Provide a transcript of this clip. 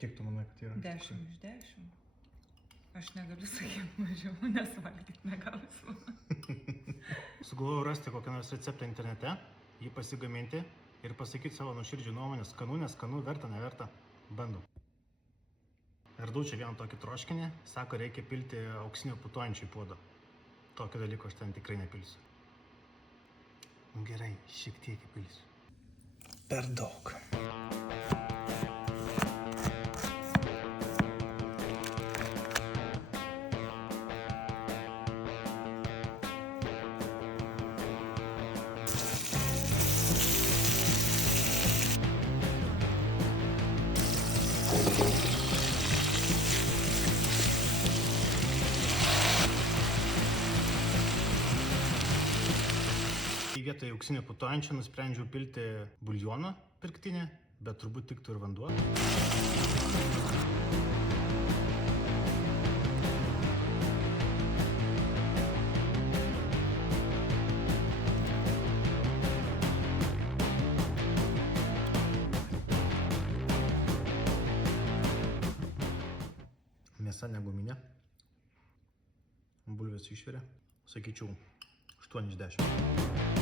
Kiek tu manai, kad yra? 10 iš 10. Aš negaliu sakyti mažiau, nes valgyti negausiu. Sugalvojau rasti kokią nors receptą internete, jį pasigaminti ir pasakyti savo nuoširdžią nuomonę, skanu, neskanu, verta, neverta. Bandau. Radau čia vieną tokį troškinį, sako, reikia pilti auksinio putojančio į puodą. Tokio dalyko aš ten tikrai nepilsiu. Gerai, šiek tiek įpilsiu. Per daug. Į vietoj auksinio putojančio nusprendžiau pilti buljoną pirktinę, bet turbūt tiktų ir vanduo. Mėsa ne guminė. Bulvės išvirė. Sakyčiau, 8 iš 10.